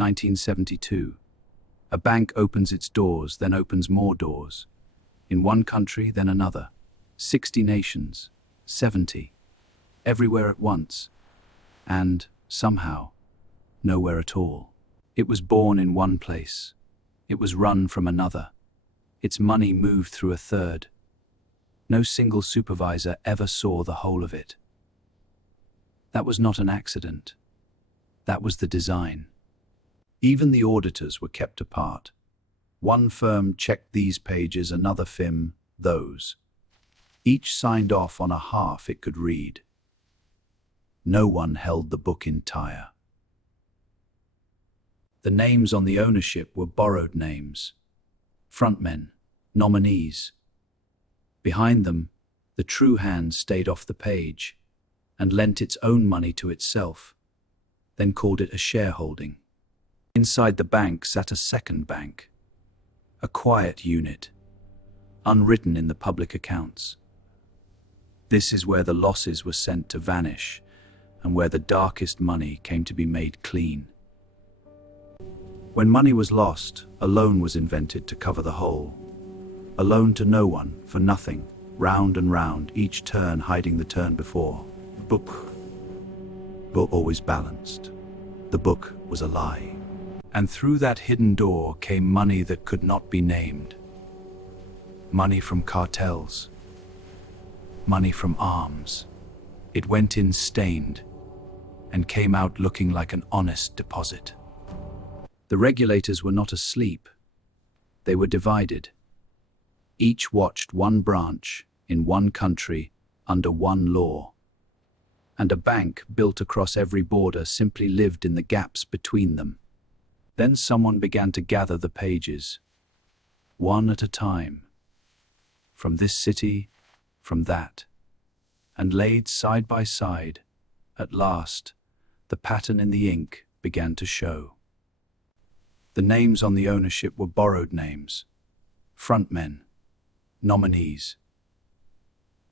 1972. A bank opens its doors, then opens more doors. In one country, then another. 60 nations. 70. Everywhere at once. And, somehow, nowhere at all. It was born in one place. It was run from another. Its money moved through a third. No single supervisor ever saw the whole of it. That was not an accident. That was the design. Even the auditors were kept apart. One firm checked these pages, another firm those. Each signed off on a half it could read. No one held the book entire. The names on the ownership were borrowed names. Frontmen, nominees. Behind them, the true hand stayed off the page and lent its own money to itself, then called it a shareholding. Inside the bank sat a second bank, a quiet unit, unwritten in the public accounts. This is where the losses were sent to vanish and where the darkest money came to be made clean. When money was lost, a loan was invented to cover the whole. A loan to no one, for nothing, round and round, each turn hiding the turn before. Book always balanced. The book was a lie. And through that hidden door came money that could not be named. Money from cartels. Money from arms. It went in stained and came out looking like an honest deposit. The regulators were not asleep. They were divided. Each watched one branch in one country under one law. And a bank built across every border simply lived in the gaps between them. Then someone began to gather the pages, one at a time, from this city, from that, and laid side by side. At last, the pattern in the ink began to show. The names on the ownership were borrowed names, frontmen, nominees.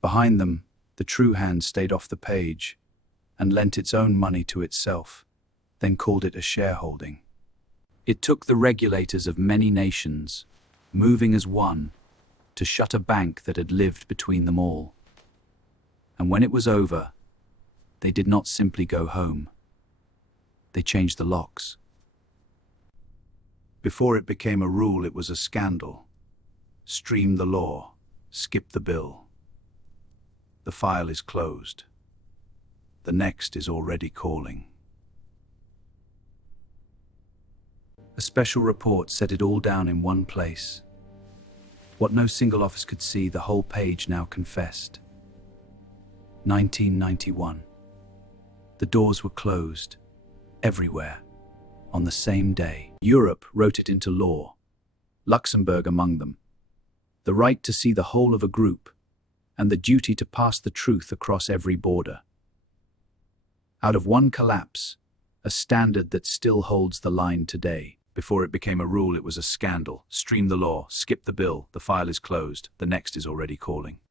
Behind them, the true hand stayed off the page and lent its own money to itself, then called it a shareholding. It took the regulators of many nations, moving as one, to shut a bank that had lived between them all. And when it was over, they did not simply go home. They changed the locks. Before it became a rule, it was a scandal. Stream the law, skip the bill. The file is closed. The next is already calling. A special report set it all down in one place. What no single office could see, the whole page now confessed. 1991. The doors were closed, everywhere, on the same day. Europe wrote it into law, Luxembourg among them. The right to see the whole of a group, and the duty to pass the truth across every border. Out of one collapse, a standard that still holds the line today. Before it became a rule, it was a scandal. Stream the law, skip the bill, the file is closed, the next is already calling.